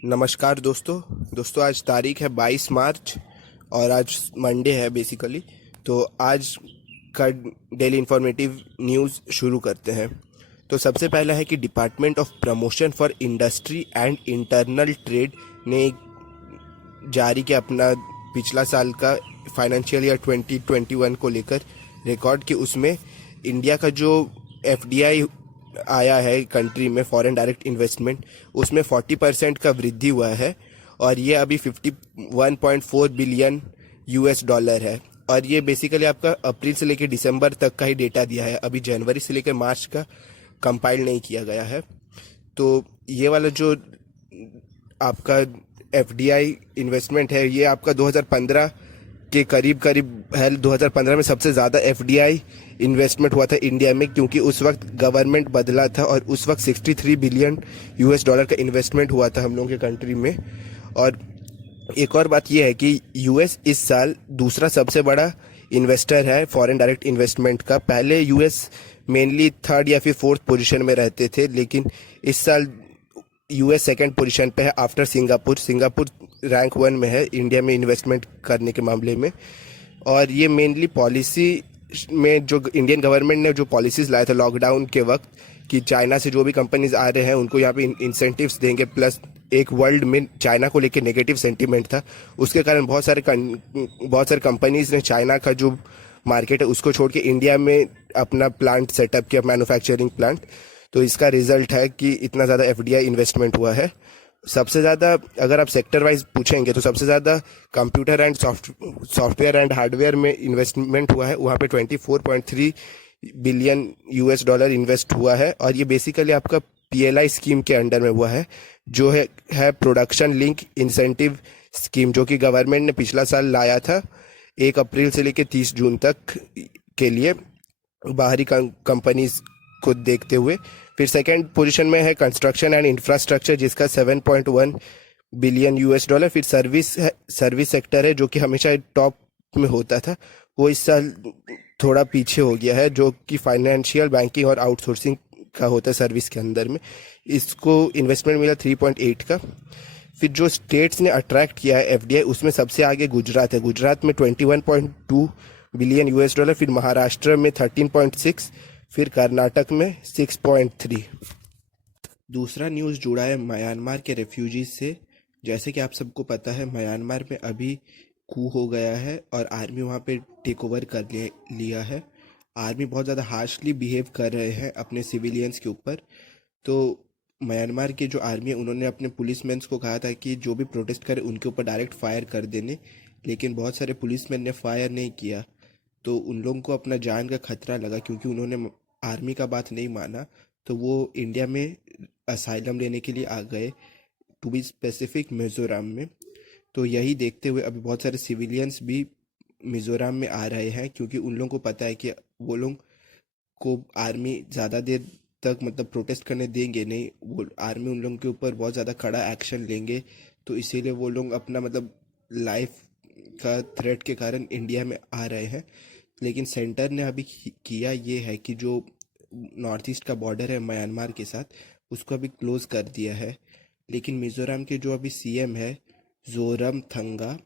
नमस्कार दोस्तों आज तारीख है 22 मार्च और आज मंडे है बेसिकली। तो आज का डेली इंफॉर्मेटिव न्यूज़ शुरू करते हैं। तो सबसे पहला है कि department of promotion for industry and internal trade ने जारी किया अपना पिछला साल का फाइनेंशियल ईयर 2021 को लेकर रिकॉर्ड कि उसमें इंडिया का जो एफडीआई आया है कंट्री में, फॉरेन डायरेक्ट इन्वेस्टमेंट, उसमें 40% का वृद्धि हुआ है और ये अभी 51.4 बिलियन यूएस डॉलर है। और ये बेसिकली आपका अप्रैल से लेकर दिसंबर तक का ही डेटा दिया है, अभी जनवरी से लेकर मार्च का कंपाइल नहीं किया गया है। तो ये वाला जो आपका एफडीआई इन्वेस्टमेंट है ये आपका 2015 के करीब है। 2015 में सबसे ज़्यादा एफडीआई इन्वेस्टमेंट हुआ था इंडिया में, क्योंकि उस वक्त गवर्नमेंट बदला था और उस वक्त 63 बिलियन यूएस डॉलर का इन्वेस्टमेंट हुआ था हम लोगों के कंट्री में। और एक और बात यह है कि यूएस इस साल दूसरा सबसे बड़ा इन्वेस्टर है फॉरेन डायरेक्ट इन्वेस्टमेंट का। पहले यूएस मेनली थर्ड या फिर फोर्थ पोजीशन में रहते थे, लेकिन इस साल यूएस सेकंड पोजीशन पे है आफ्टर सिंगापुर। सिंगापुर रैंक 1 में है इंडिया में इन्वेस्टमेंट करने के मामले में। और ये मेनली पॉलिसी में जो इंडियन गवर्नमेंट ने जो पॉलिसीज़ लाए थे लॉकडाउन के वक्त कि चाइना से जो भी कंपनीज आ रहे हैं उनको यहाँ पे इंसेंटिव्स देंगे, प्लस एक वर्ल्ड में चाइना को लेकर नेगेटिव सेंटीमेंट था, उसके कारण बहुत सारे कंपनीज ने चाइना का जो मार्केट है उसको छोड़ के इंडिया में अपना प्लांट सेटअप किया, मैन्युफैक्चरिंग प्लांट। तो इसका रिजल्ट है कि इतना ज़्यादा एफडीआई इन्वेस्टमेंट हुआ है। सबसे ज़्यादा अगर आप सेक्टर वाइज पूछेंगे तो सबसे ज़्यादा computer and software and hardware में इन्वेस्टमेंट हुआ है, वहाँ पे 24.3 बिलियन यूएस डॉलर इन्वेस्ट हुआ है। और ये बेसिकली आपका पीएलआई स्कीम के अंडर में हुआ है, जो है प्रोडक्शन लिंक इंसेंटिव स्कीम, जो कि गवर्नमेंट ने पिछला साल लाया था 1 अप्रैल से लेकर 30 जून तक के लिए बाहरी कंपनीज को देखते हुए। फिर सेकंड पोजीशन में है कंस्ट्रक्शन एंड इंफ्रास्ट्रक्चर, जिसका 7.1 बिलियन यूएस डॉलर। फिर सर्विस सेक्टर है जो कि हमेशा टॉप में होता था, वो इस साल थोड़ा पीछे हो गया है, जो कि फाइनेंशियल बैंकिंग और आउटसोर्सिंग का होता है सर्विस के अंदर में। इसको इन्वेस्टमेंट मिला 3.8 का। फिर जो स्टेट्स ने अट्रैक्ट किया है एफडीआई, उसमें सबसे आगे गुजरात है। गुजरात में 21.2 बिलियन यूएस डॉलर, फिर महाराष्ट्र में 13.6, फिर कर्नाटक में 6.3। दूसरा न्यूज़ जुड़ा है म्यांमार के रेफ्यूजीज से। जैसे कि आप सबको पता है म्यांमार में अभी कू हो गया है और आर्मी वहाँ पे टेक ओवर कर लिया है। आर्मी बहुत ज़्यादा हार्शली बिहेव कर रहे हैं अपने सिविलियंस के ऊपर। तो म्यांमार के जो आर्मी है उन्होंने अपने पुलिसमैन को कहा था कि जो भी प्रोटेस्ट करे उनके ऊपर डायरेक्ट फायर कर देने, लेकिन बहुत सारे पुलिसमैन ने फायर नहीं किया। तो उन लोगों को अपना जान का खतरा लगा, क्योंकि उन्होंने आर्मी का बात नहीं माना। तो वो इंडिया में असाइलम लेने के लिए आ गए, टू बी स्पेसिफिक मिज़ोरम में। तो यही देखते हुए अभी बहुत सारे सिविलियंस भी मिज़ोरम में आ रहे हैं, क्योंकि उन लोगों को पता है कि वो लोग को आर्मी ज़्यादा देर तक मतलब प्रोटेस्ट करने देंगे नहीं, वो आर्मी उन लोगों के ऊपर बहुत ज़्यादा कड़ा एक्शन लेंगे। तो इसीलिए वो लोग अपना मतलब लाइफ का थ्रेट के कारण इंडिया में आ रहे हैं। लेकिन सेंटर ने अभी किया ये है कि जो नॉर्थ ईस्ट का बॉर्डर है म्यांमार के साथ, उसको अभी क्लोज कर दिया है। लेकिन मिज़ोरम के जो अभी सीएम है जोरमथंगा,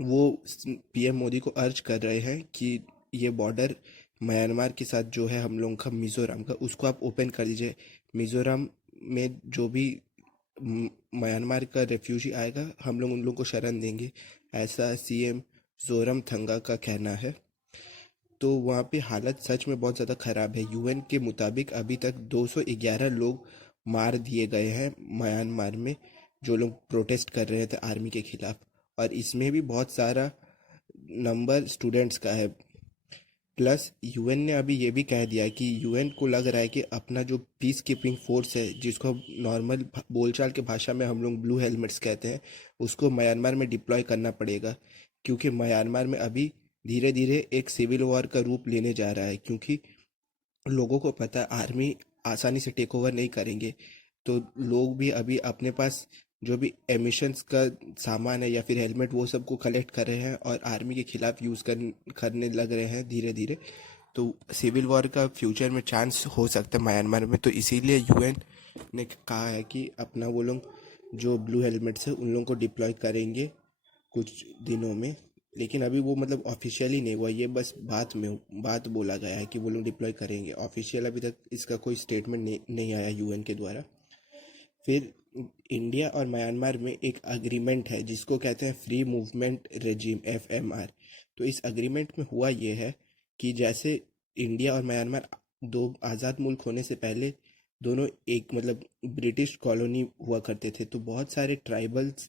वो पीएम मोदी को अर्ज कर रहे हैं कि ये बॉर्डर म्यांमार के साथ जो है हम लोगों का मिज़ोरम का, उसको आप ओपन कर दीजिए। मिज़ोरम में जो भी म्यांमार का रेफ्यूजी आएगा हम लोग उन लोगों को शरण देंगे, ऐसा सीएम जोरमथंगा का कहना है। तो वहाँ पे हालत सच में बहुत ज़्यादा ख़राब है। यूएन के मुताबिक अभी तक 211 लोग मार दिए गए हैं म्यांमार में, जो लोग प्रोटेस्ट कर रहे थे आर्मी के खिलाफ। और इसमें भी बहुत सारा नंबर स्टूडेंट्स का है। प्लस यूएन ने अभी ये भी कह दिया कि यूएन को लग रहा है कि अपना जो पीस कीपिंग फोर्स है, जिसको नॉर्मल बोलचाल के भाषा में हम लोग ब्लू हेलमेट्स कहते हैं, उसको म्यांमार में डिप्लॉय करना पड़ेगा। क्योंकि म्यांमार में अभी धीरे धीरे एक सिविल वॉर का रूप लेने जा रहा है, क्योंकि लोगों को पता है आर्मी आसानी से टेक ओवर नहीं करेंगे। तो लोग भी अभी अपने पास जो भी एमिशंस का सामान है या फिर हेलमेट, वो सब को कलेक्ट कर रहे हैं और आर्मी के खिलाफ यूज़ करने लग रहे हैं धीरे धीरे। तो सिविल वॉर का फ्यूचर में चांस हो सकता है म्यांमार में। तो इसीलिए यूएन ने कहा है कि अपना वो लोग जो ब्लू हेलमेट्स है उन लोगों को डिप्लॉय करेंगे कुछ दिनों में। लेकिन अभी वो मतलब ऑफिशियली नहीं हुआ, ये बस बात बोला गया है कि वो लोग डिप्लॉय करेंगे। ऑफिशियल अभी तक इसका कोई स्टेटमेंट नहीं आया यूएन के द्वारा। फिर इंडिया और म्यांमार में एक अग्रीमेंट है जिसको कहते हैं फ्री मूवमेंट रेजिम, एफएमआर। तो इस अग्रीमेंट में हुआ ये है कि जैसे इंडिया और म्यांमार दो आज़ाद मुल्क होने से पहले दोनों एक मतलब ब्रिटिश कॉलोनी हुआ करते थे, तो बहुत सारे ट्राइबल्स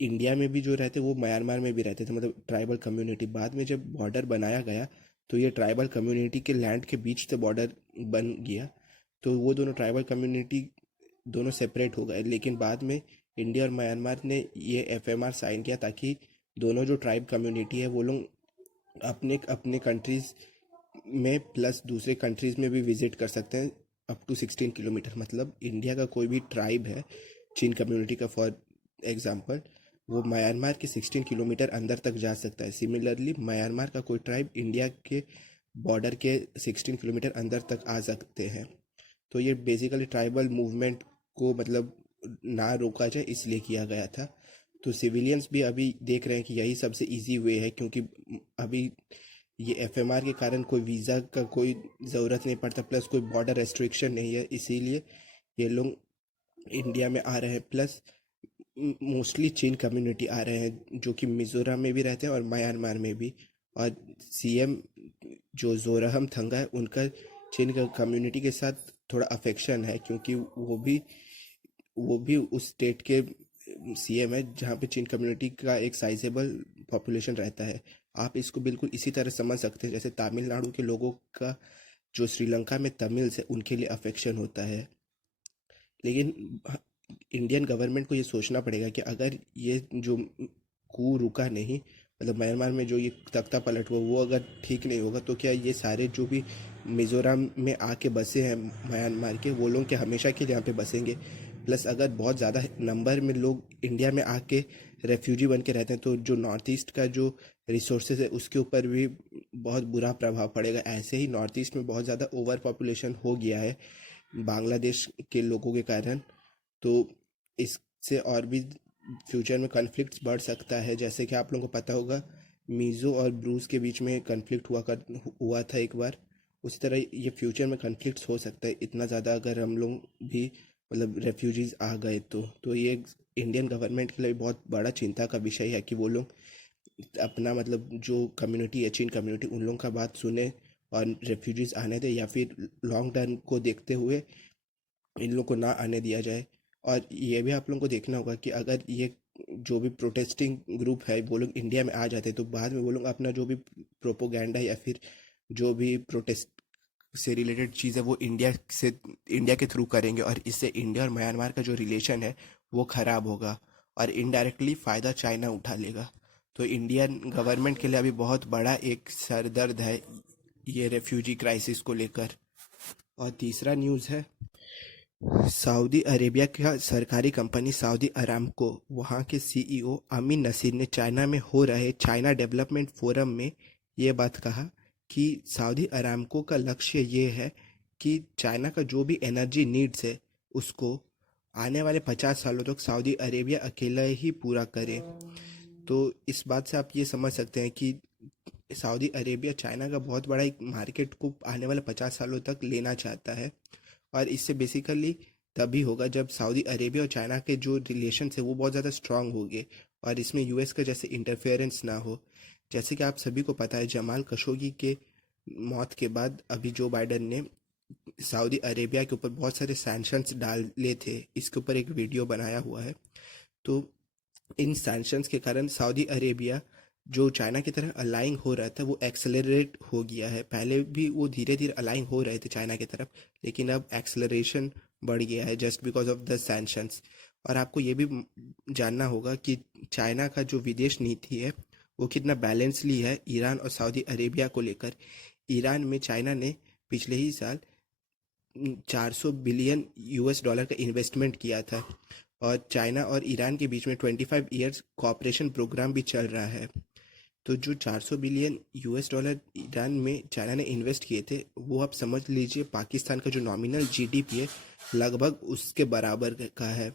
इंडिया में भी जो रहते वो म्यांमार में भी रहते थे, मतलब ट्राइबल कम्युनिटी। बाद में जब बॉर्डर बनाया गया तो ये ट्राइबल कम्युनिटी के लैंड के बीच से बॉर्डर बन गया, तो वो दोनों ट्राइबल कम्युनिटी दोनों सेपरेट हो गए। लेकिन बाद में इंडिया और म्यांमार ने ये एफएमआर साइन किया ताकि दोनों जो ट्राइब कम्युनिटी है वो लोग अपने अपने कंट्रीज में प्लस दूसरे कंट्रीज में भी विजिट कर सकते हैं अप टू 16 किलोमीटर। मतलब इंडिया का कोई भी ट्राइब है, चीन कम्युनिटी का फॉर एग्जांपल, वो म्यांमार के 16 किलोमीटर अंदर तक जा सकता है। सिमिलरली म्यांमार का कोई ट्राइब इंडिया के बॉर्डर के 16 किलोमीटर अंदर तक आ सकते हैं। तो ये बेसिकली ट्राइबल मूवमेंट को मतलब ना रोका जाए इसलिए किया गया था। तो सिविलियंस भी अभी देख रहे हैं कि यही सबसे इजी वे है, क्योंकि अभी ये एफएमआर के कारण कोई वीज़ा का कोई ज़रूरत नहीं पड़ता, प्लस कोई बॉर्डर रेस्ट्रिक्शन नहीं है, इसीलिए ये लोग इंडिया में आ रहे हैं। प्लस मोस्टली चीन कम्युनिटी आ रहे हैं जो कि मिज़ोरम में भी रहते हैं और म्यांमार में भी। और सीएम जो जोराहमथंगा है उनका चीन का कम्युनिटी के साथ थोड़ा अफेक्शन है, क्योंकि वो भी उस स्टेट के सीएम है जहाँ पे चीन कम्युनिटी का एक साइजेबल पॉपुलेशन रहता है। आप इसको बिल्कुल इसी तरह समझ सकते हैं जैसे तमिलनाडु के लोगों का जो श्रीलंका में तमिल्स है उनके लिए अफेक्शन होता है। लेकिन इंडियन गवर्नमेंट को ये सोचना पड़ेगा कि अगर ये जो कू रुका नहीं, मतलब म्यांमार में जो ये तख्ता पलट हुआ वो अगर ठीक नहीं होगा, तो क्या ये सारे जो भी मिज़ोरम में आके बसे हैं म्यांमार के, वो लोग क्या हमेशा के लिए यहाँ पे बसेंगे? प्लस अगर बहुत ज़्यादा नंबर में लोग इंडिया में आके रेफ्यूजी बन के रहते हैं तो जो नॉर्थ ईस्ट का जो रिसोर्सेज है उसके ऊपर भी बहुत बुरा प्रभाव पड़ेगा। ऐसे ही नॉर्थ ईस्ट में बहुत ज़्यादा ओवर पॉपुलेशन हो गया है बांग्लादेश के लोगों के कारण। तो इससे और भी फ्यूचर में कन्फ्लिक्ट्स बढ़ सकता है। जैसे कि आप लोगों को पता होगा मीज़ो और ब्रूस के बीच में कन्फ्लिक्ट हुआ था एक बार। उसी तरह ये फ्यूचर में कन्फ्लिक्ट्स हो सकता है इतना ज़्यादा अगर हम लोग भी मतलब रेफ्यूजीज़ आ गए तो ये इंडियन गवर्नमेंट के लिए बहुत बड़ा चिंता का विषय है कि वो लोग अपना मतलब जो कम्युनिटी है चीन कम्युनिटी उन लोगों का बात सुने और रेफ्यूजीज़ आने दे, या फिर लॉन्ग टर्म को देखते हुए इन लोग को ना आने दिया जाए। और ये भी आप लोगों को देखना होगा कि अगर ये जो भी प्रोटेस्टिंग ग्रुप है वो लोग इंडिया में आ जाते हैं तो बाद में वो लोग अपना जो भी प्रोपोगंडा या फिर जो भी प्रोटेस्ट से रिलेटेड चीज़ है वो इंडिया के थ्रू करेंगे, और इससे इंडिया और म्यांमार का जो रिलेशन है वो ख़राब होगा और इनडायरेक्टली फ़ायदा चाइना उठा लेगा। तो इंडियन गवर्नमेंट के लिए अभी बहुत बड़ा एक सरदर्द है ये रेफ्यूजी क्राइसिस को लेकर। और तीसरा न्यूज़ है सऊदी अरेबिया का सरकारी कंपनी सऊदी अरामको, वहाँ के सीईओ अमीन नसीर ने चाइना में हो रहे चाइना डेवलपमेंट फोरम में ये बात कहा कि सऊदी अरामको का लक्ष्य ये है कि चाइना का जो भी एनर्जी नीड्स है उसको आने वाले 50 सालों तक सऊदी अरेबिया अकेला ही पूरा करे। तो इस बात से आप ये समझ सकते हैं कि सऊदी अरेबिया चाइना का बहुत बड़ा एक मार्केट को आने वाले 50 सालों तक लेना चाहता है। और इससे बेसिकली तभी होगा जब सऊदी अरेबिया और चाइना के जो रिलेशन है वो बहुत ज़्यादा स्ट्रांग होंगे और इसमें यूएस का जैसे इंटरफेरेंस ना हो। जैसे कि आप सभी को पता है जमाल खशोगी के मौत के बाद अभी जो बाइडन ने सऊदी अरेबिया के ऊपर बहुत सारे सैंक्शंस डाले थे, इसके ऊपर एक वीडियो बनाया हुआ है। तो इन सैंक्शंस के कारण सऊदी अरेबिया जो चाइना की तरह अलाइंग हो रहा था वो एक्सेलरेट हो गया है। पहले भी वो धीरे धीरे अलाइंग हो रहे थे चाइना की तरफ, लेकिन अब एक्सेलरेशन बढ़ गया है just because of the sanctions. और आपको ये भी जानना होगा कि चाइना का जो विदेश नीति है वो कितना बैलेंसली है ईरान और सऊदी अरेबिया को लेकर। ईरान में चाइना ने पिछले ही साल 400 बिलियन यूएस डॉलर का इन्वेस्टमेंट किया था, और चाइना और ईरान के बीच में 25 ईयर्स कॉपरेशन प्रोग्राम भी चल रहा है। तो जो 400 बिलियन यूएस डॉलर ईरान में चाइना ने इन्वेस्ट किए थे वो आप समझ लीजिए पाकिस्तान का जो नॉमिनल जीडीपी है लगभग उसके बराबर का है।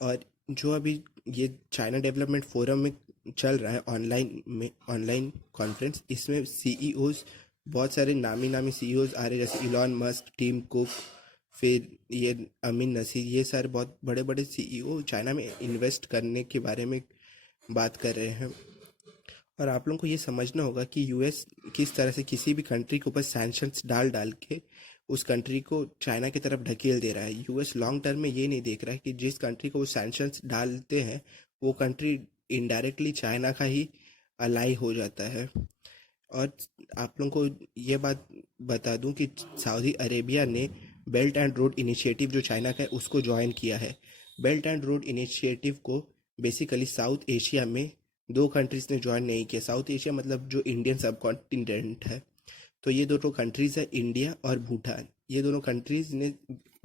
और जो अभी ये चाइना डेवलपमेंट फोरम में चल रहा है ऑनलाइन कॉन्फ्रेंस, इसमें सीईओज, बहुत सारे नामी नामी सीईओज आ रहे हैं, जैसे इलॉन मस्क, टिम कुक, फिर ये अमीन नसीर, ये सारे बहुत बड़े बड़े सीईओ चाइना में इन्वेस्ट करने के बारे में बात कर रहे हैं। और आप लोगों को ये समझना होगा कि यूएस किस तरह से किसी भी कंट्री के ऊपर सैंक्शंस डाल डाल के उस कंट्री को चाइना की तरफ ढकेल दे रहा है। यूएस लॉन्ग टर्म में ये नहीं देख रहा है कि जिस कंट्री को वो सैंक्शंस डालते हैं वो कंट्री इनडायरेक्टली चाइना का ही अलाई हो जाता है। और आप लोगों को ये बात बता दूं कि सऊदी अरेबिया ने बेल्ट एंड रोड इनिशिएटिव जो चाइना का है उसको ज्वाइन किया है। बेल्ट एंड रोड इनिशिएटिव को बेसिकली साउथ एशिया में दो कंट्रीज ने ज्वाइन नहीं किया। साउथ एशिया मतलब जो इंडियन सब कॉन्टिनेंट है, तो ये दोनों कंट्रीज है इंडिया और भूटान। ये दोनों कंट्रीज ने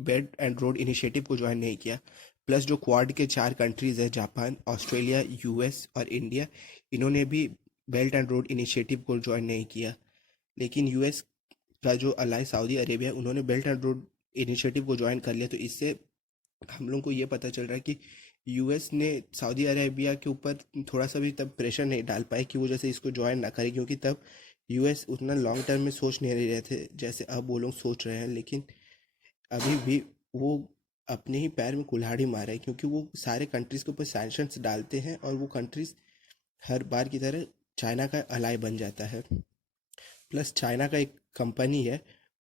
बेल्ट एंड रोड इनिशिएटिव को ज्वाइन नहीं किया। प्लस जो क्वाड के चार कंट्रीज है, जापान, ऑस्ट्रेलिया, यूएस और इंडिया, इन्होंने भी बेल्ट एंड रोड इनिशिएटिव को ज्वाइन नहीं किया। लेकिन यूएस का जो अलाई सऊदी अरेबिया, उन्होंने बेल्ट एंड रोड इनिशिएटिव को ज्वाइन कर लिया। तो इससे हम लोग को ये पता चल रहा है कि यूएस ने सऊदी अरेबिया के ऊपर थोड़ा सा भी तब प्रेशर नहीं डाल पाए कि वो जैसे इसको ज्वाइन ना करे, क्योंकि तब यूएस उतना लॉन्ग टर्म में सोच नहीं रहे थे जैसे अब वो लोग सोच रहे हैं। लेकिन अभी भी वो अपने ही पैर में कुल्हाड़ी मार रहे हैं, क्योंकि वो सारे कंट्रीज के ऊपर सैंक्शंस डालते हैं और वो कंट्रीज हर बार की तरह चाइना का अलाई बन जाता है। प्लस चाइना का एक कंपनी है,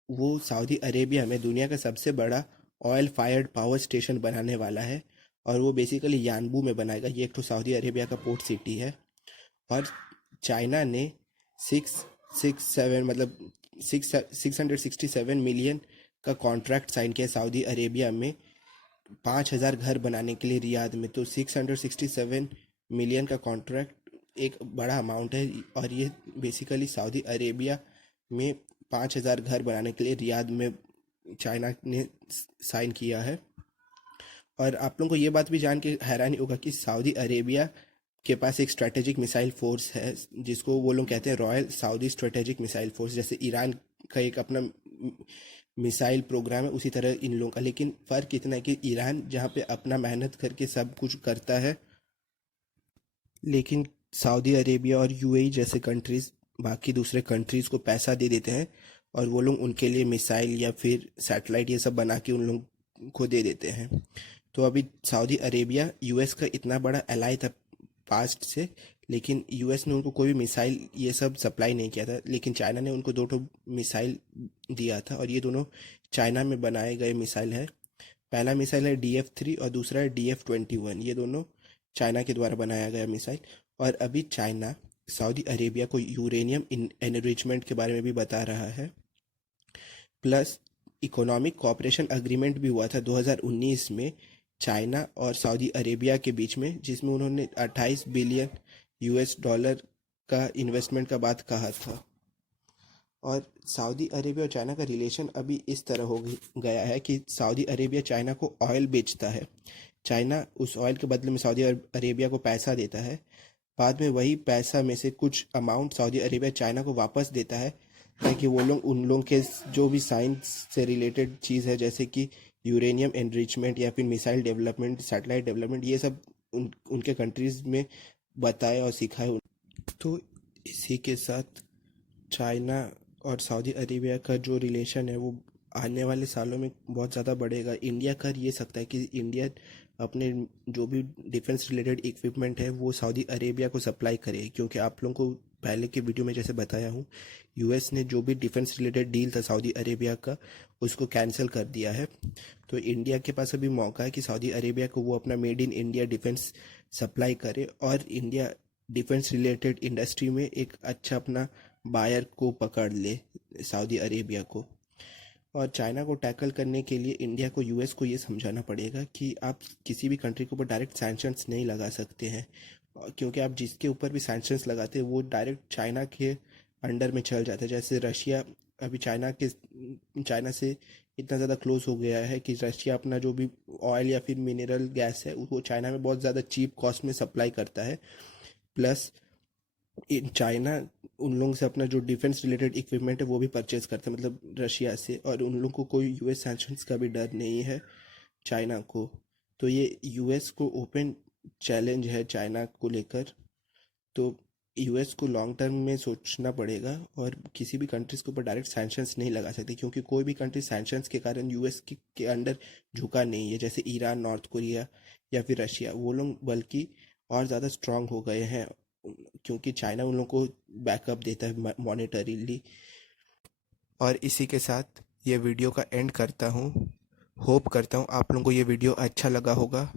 वो सऊदी अरेबिया में दुनिया का सबसे बड़ा ऑयल फायर्ड पावर स्टेशन बनाने वाला है। और वो बेसिकली यानबू में बनाएगा। ये एक तो सऊदी अरेबिया का पोर्ट सिटी है। और चाइना ने 667 मतलब 667 मिलियन का कॉन्ट्रैक्ट साइन किया सऊदी अरेबिया में 5,000 घर बनाने के लिए रियाद में। तो 667 मिलियन का कॉन्ट्रैक्ट एक बड़ा अमाउंट है। और ये बेसिकली सऊदी अरेबिया में 5,000 घर बनाने के लिए रियाद में चाइना ने साइन किया है। और आप लोगों को ये बात भी जान के हैरानी होगा कि सऊदी अरेबिया के पास एक स्ट्रेटेजिक मिसाइल फोर्स है, जिसको वो लोग कहते हैं royal Saudi strategic missile force. जैसे ईरान का एक अपना मिसाइल प्रोग्राम है, उसी तरह इन लोगों का। लेकिन फ़र्क इतना है कि ईरान जहाँ पे अपना मेहनत करके सब कुछ करता है, लेकिन सऊदी अरेबिया और यूएई जैसे कंट्रीज़ बाकी दूसरे कंट्रीज़ को पैसा दे देते हैं और वो लोग उनके लिए मिसाइल या फिर सैटेलाइट ये सब बना के उन लोग को दे देते हैं। तो अभी सऊदी अरेबिया यूएस का इतना बड़ा एलाई था पास्ट से, लेकिन यूएस ने उनको कोई भी मिसाइल ये सब सप्लाई नहीं किया था। लेकिन चाइना ने उनको 2 मिसाइल दिया था, और ये दोनों चाइना में बनाए गए मिसाइल है। पहला मिसाइल है DF-3 और दूसरा है DF-21। ये दोनों चाइना के द्वारा बनाया गया मिसाइल। और अभी चाइना सऊदी अरेबिया को यूरेनियम एनरिचमेंट के बारे में भी बता रहा है। प्लस इकोनॉमिक कोऑपरेशन अग्रीमेंट भी हुआ था 2019 में चाइना और सऊदी अरेबिया के बीच में, जिसमें उन्होंने 28 बिलियन US डॉलर का इन्वेस्टमेंट का बात कहा था। और सऊदी अरेबिया और चाइना का रिलेशन अभी इस तरह हो गया है कि सऊदी अरेबिया चाइना को ऑयल बेचता है। चाइना उस ऑयल के बदले में सऊदी अरेबिया को पैसा देता है। बाद में वही पैसा में से कुछ अमाउंट सऊदी अरेबिया चाइना को वापस देता है, ताकि वो लोग उन लोगों के जो भी साइंस से रिलेटेड चीज़ है, जैसे कि यूरेनियम एनरिचमेंट या फिर मिसाइल डेवलपमेंट, सैटेलाइट डेवलपमेंट, ये सब उनके कंट्रीज़ में बताए और सिखाए। तो इसी के साथ चाइना और सऊदी अरेबिया का जो रिलेशन है वो आने वाले सालों में बहुत ज़्यादा बढ़ेगा। इंडिया कर ये सकता है कि इंडिया अपने जो भी डिफेंस रिलेटेड इक्विपमेंट है वो सऊदी अरेबिया को सप्लाई करे, क्योंकि आप लोगों को पहले के वीडियो में जैसे बताया हूँ, यूएस ने जो भी डिफेंस रिलेटेड डील था सऊदी अरेबिया का उसको कैंसिल कर दिया है। तो इंडिया के पास अभी मौका है कि सऊदी अरेबिया को वो अपना made in India defence supply करे और इंडिया डिफेंस रिलेटेड इंडस्ट्री में एक अच्छा अपना बायर को पकड़ ले, सऊदी अरेबिया को। और चाइना को टैकल करने के लिए इंडिया को यूएस को ये समझाना पड़ेगा कि आप किसी भी कंट्री के ऊपर डायरेक्ट सैंक्शंस नहीं लगा सकते हैं, क्योंकि आप जिसके ऊपर भी सैंक्शंस लगाते हैं वो डायरेक्ट चाइना के अंडर में चल जाता है। जैसे रशिया अभी चाइना से इतना ज़्यादा क्लोज हो गया है कि रशिया अपना जो भी ऑयल या फिर मिनरल गैस है वो चाइना में बहुत ज़्यादा चीप कॉस्ट में सप्लाई करता है। प्लस चाइना उन लोगों से अपना जो डिफेंस रिलेटेड इक्विपमेंट है वो भी परचेज करते हैं, मतलब रशिया से। और उन लोगों को कोई यूएस सैंक्शंस का भी डर नहीं है चाइना को। तो ये यूएस को ओपन चैलेंज है चाइना को लेकर। तो यूएस को लॉन्ग टर्म में सोचना पड़ेगा और किसी भी कंट्रीज के ऊपर डायरेक्ट सैंक्शंस नहीं लगा सकते, क्योंकि कोई भी कंट्री सैंक्शंस के कारण यूएस के अंडर झुका नहीं है, जैसे ईरान, नॉर्थ कोरिया या फिर रशिया। वो लोग बल्कि और ज़्यादा स्ट्रांग हो गए हैं, क्योंकि चाइना उन लोगों को बैकअप देता है मॉनेटरीली। और इसी के साथ ये वीडियो का एंड करता हूँ। होप करता हूँ आप लोगों को ये वीडियो अच्छा लगा होगा।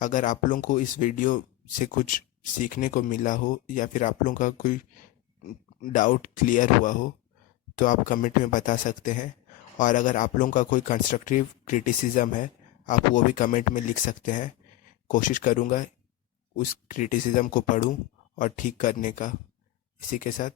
अगर आप लोगों को इस वीडियो से कुछ सीखने को मिला हो या फिर आप लोगों का कोई डाउट क्लियर हुआ हो तो आप कमेंट में बता सकते हैं। और अगर आप लोगों का कोई कंस्ट्रक्टिव क्रिटिसिज्म है आप वो भी कमेंट में लिख सकते हैं। कोशिश करूँगा उस क्रिटिसिज्म को पढूं और ठीक करने का। इसी के साथ